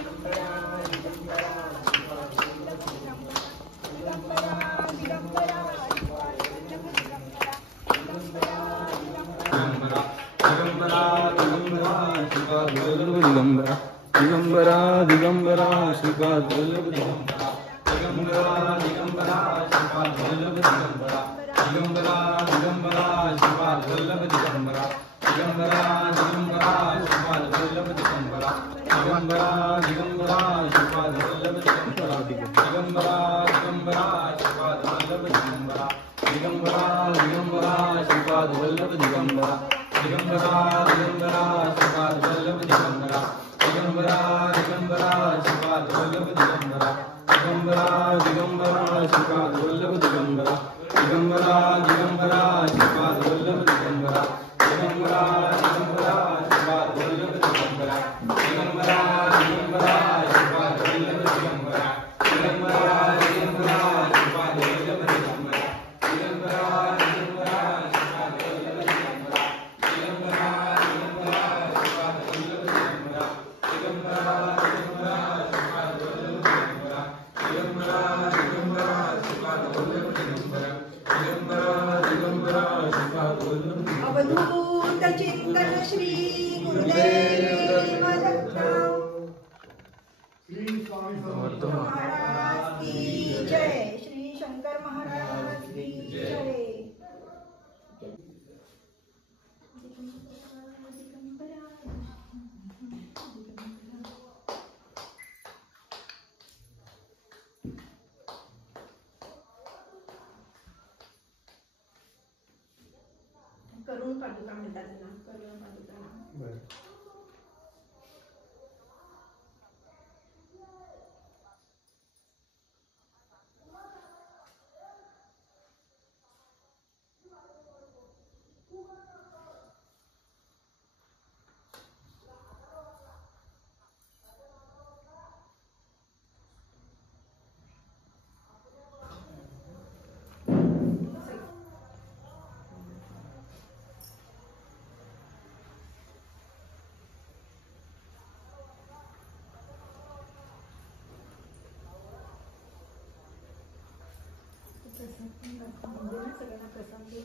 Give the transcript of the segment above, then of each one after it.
दिगंबरा दिगंबरा श्रीपाद वल्लभ दिगंबरा दिगंबरा दिगंबरा श्रीपाद वल्लभ दिगंबरा दिगंबरा दिगंबरा श्रीपाद वल्लभ दिगंबरा दिगंबरा दिगंबरा श्रीपाद वल्लभ दिगंबरा दिगंबरा दिगंबरा श्रीपाद वल्लभ दिगंबरा दिगंबरा दिगंबरा श्रीपाद वल्लभ दिगंबरा दिगंबरा दिगंबरा श्रीपाद वल्लभ दिगंबरा दिगंबरा दिगंबरा श्रीपाद वल्लभ दिगंबरा दिगंबरा दिगंबरा श्रीपाद वल्लभ दिगंबरा दिगंबरा दिगंबरा श्रीपाद वल्लभ दिगंबरा दिगंबरा दिगंबरा श्रीपाद वल्लभ दिगंबरा दिगंबरा दिगंबरा श्रीपाद वल्लभ दिगंबरा दिगंबरा दिगंबरा श्रीपाद वल्लभ दिगंबरा दिगंबरा दिगंबरा श्रीपाद वल्लभ दिगंबरा दिगंबरा दिगंबरा श्रीपाद वल्लभ दिगंबरा दिगंबरा दिगंबरा श्रीपाद वल्लभ दिगंबरा दिगंबरा दिगंबरा श्रीपाद वल्लभ दिगंबरा दिगंबरा दिगंबरा श्रीपाद वल्लभ दिगंबरा दिगंबरा दिगंबरा श्रीपाद वल्लभ अवधूत चिंतन श्री गुरुदेव दत्त श्री स्वामी समर्थ महाराज की जय। श्री शंकर महाराज की जय। करुण पादुका म्हणतात ना, करुण पादुका. सगळ्यांना प्रसाद देऊ.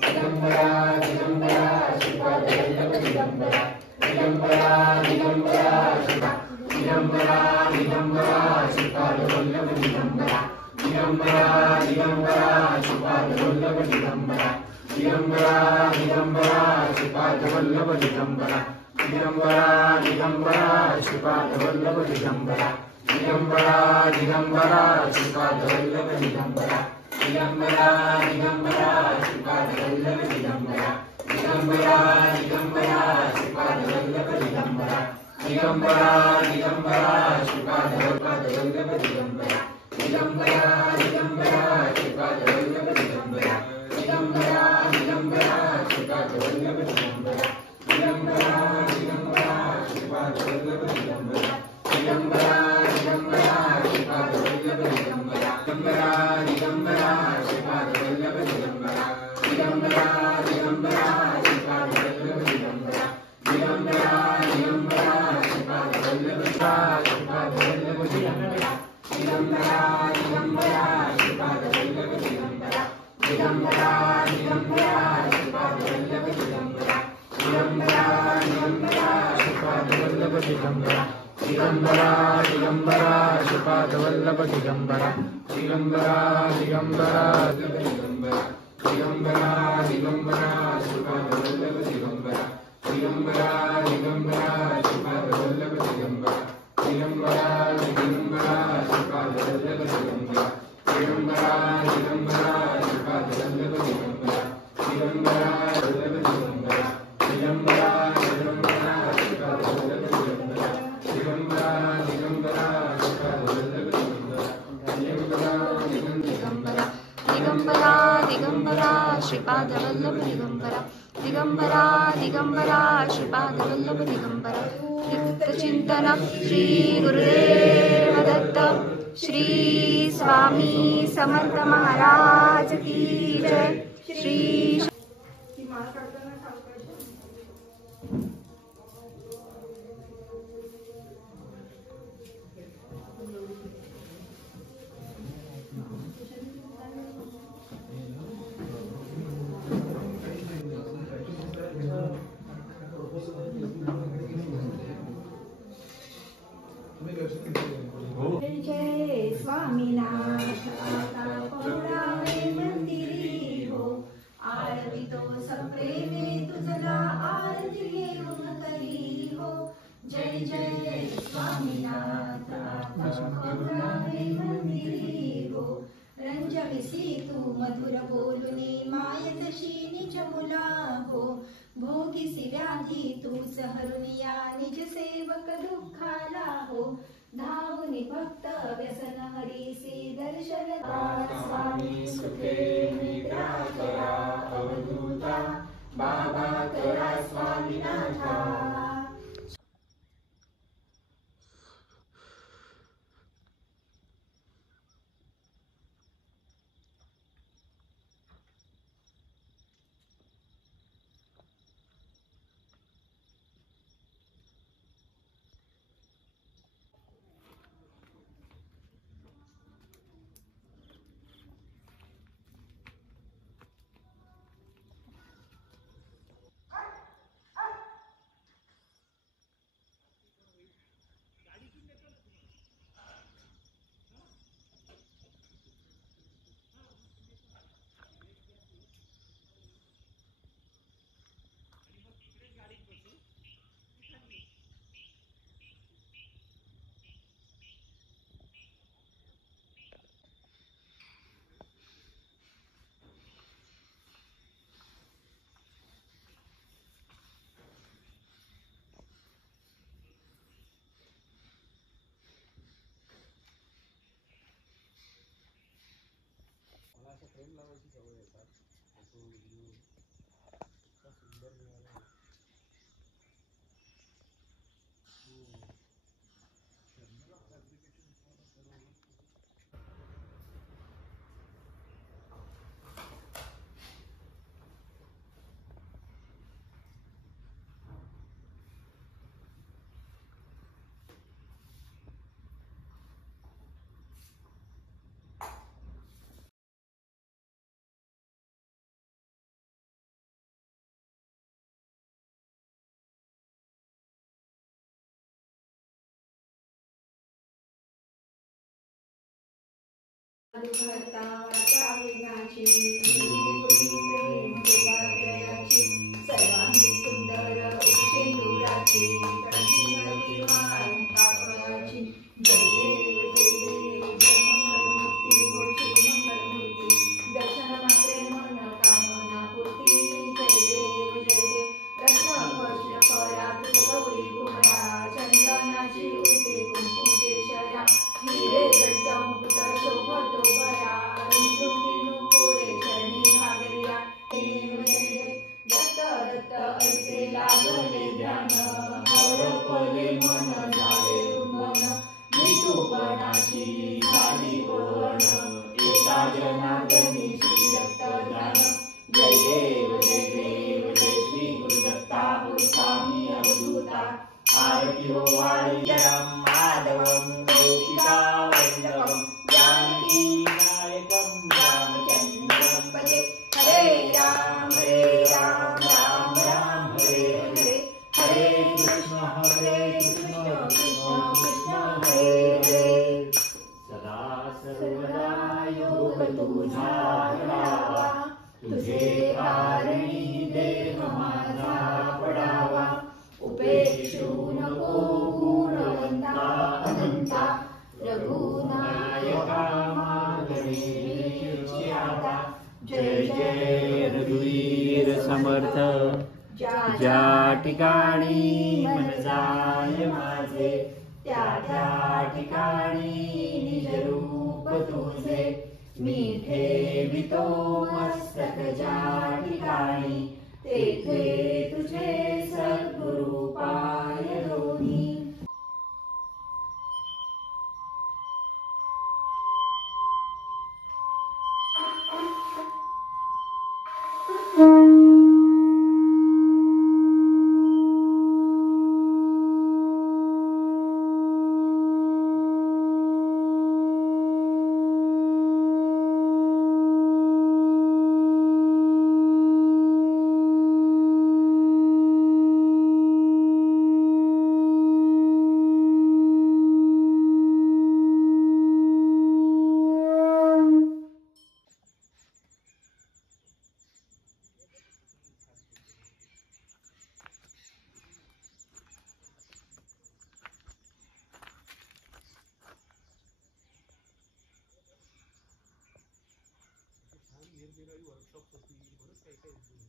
दिगंबरा दिगंबरा श्रीपाद वल्लभ दिगंबरा दिगंबरा दिगंबरा दिगंबरा दिगंबरा श्रीपाद वल्लभ दिगंबरा दिगंबरा दिगंबरा श्रीपाद वल्लभ दिगंबरा दिगंबरा दिगंबरा श्रीपाद वल्लभ दिगंबरा दिगंबरा दिगंबरा श्रीपाद वल्लभ दिगंबरा दिगंबरा दिगंबरा श्रीपाद वल्लभ दिगंबरा दिगंबरा दिगंबरा श्रीपाद वल्लभ दिगंबरा दिगंबरा दिगंबरा श्रीपाद वल्लभ दिगंबरा दिगंबरा दिगंबरा श्रीपाद वल्लभ दिगंबरा दिगंबरा दिगंबरा श्रीपाद वल्लभ दिगंबरा दिगंबरा दिगंबरा श्रीपाद वल्लभ दिगंबरा दिगंबरा दिगंबरा श्रीपाद वल्लभ दिगंबरा दिगंबरा दिगंबरा श्रीपाद वल्लभ दिगंबरा दिगंबरा दिगंबरा श्रीपाद वल्लभ दिगंबरा दिगंबरा दिगंबरा श्रीपाद वल्लभ दिगंबरा दिगंबरा दिगंबरा श्रीपाद वल्लभ श्रीपाद वल्लभ दिगंबरा दिगंबरा दिगंबरा श्रीपाद वल्लभ दिगंबरा दिगंबरा दिगंबरा श्रीपाद वल्लभ दिगंबरा दिगंबरा दिगंबरा श्रीपाद वल्लभ दिगंबरा दिगंबरा दिगंबरा श्रीपाद वल्लभ दिगंबरा दिगंबरा दिगंबरा दिगंबरा दिगंबरा दिगंबरा श्रीपाद वल्लभ दिगंबरा दिगंबरा दिगंबरा श्रीपाद वल्लभ दिगंबरा दिगंबरा दिगंबरा श्रीपाद वल्लभ दिगंबरा दिगंबरा दिगंबरा श्रीपाद वल्लभ दिगंबरा दिगंबरा वल्लभ दिगंबरा दिगंबरा दिगंबरा श्रीपाद वल्लभ दिगंबरा दिगंबरा दिगंबरा श्रीपाद वल्लभ दिगंबरा दिगंबरा दिगंबरा दिगंबरा दिगंबरा श्रीपाद वल्लभ दिगंबरा दिगंबरा दिगंबरा श्रीपाद वल्लभ दिगंबरा चिंतन श्री गुरुदेव दत्त श्री स्वामी समर्थ महाराज की जय श्री ती माळ काढताना सावकाश. जय जय स्वामीनाथ आता पौरावे मंदिरी हो आरवितो सप्रेमे तुझला आरती घेऊन करी हो जय जय स्वामीनाथ आता पौरावे मंदिरी हो रंजविसी तू मधुर बोलुनी माय तशी निज मुला हो भोगीसी व्याधी तूच हरुनिया निज सेवक दुःखाला हो धावुनी भक्त व्यसन हरीसी दर्शन स्वामी सुखे निद्रा करा अवधूता बाबा करा स्वामीनाथा भरता वाचा वेगाची प्रेम देवालयाची सर्वांगी सुंदर शेंदुराची कापडाची जय देव जय मंगलमूर्ती घोषी मंगलमूर्ती दर्शन मात्रे मन कामना पूर्ती जय देव रत्न वर्ष परात गौरी कुमरा चंदनाची उठे कुंकुम केशरा हिरे जड्ड मुकुट शोभतो बरा रुंदुंदी नुपुरे चरणी घागरिया देव जय दत्त दत्त असे लागले ध्यान हरपले मन झाले रुंदन विठूपणाची झाली ओळण एका जनार्दनी श्री दत्त ध्यान जय देव जय श्री गुरुदत्ता स्वामी अवधूता आरती हो वाळी जरम माधवम गौतिका वल्लभम जानकी नायकम रामचंद्रम भजे हरे राम राम राम हरे हरे हरे कृष्ण कृष्ण कृष्ण हरे हरे सदा सर्वदा योग तुझा राहावा तुझे कारणी देह माझा पडावा उपेक्षू नको गुणवंता अनंता रघुनायका मार्गणे आता जय जय रघुवीर समर्थ ज्या ठिकाणी मन जाय माझे त्या ठिकाणी निज रूप तुझे मी ठेवितो मस्तक ज्या ठिकाणी तेथे तुझे सद्गुरु पाय दोन्ही वर्कशॉप होती बरंच काही काही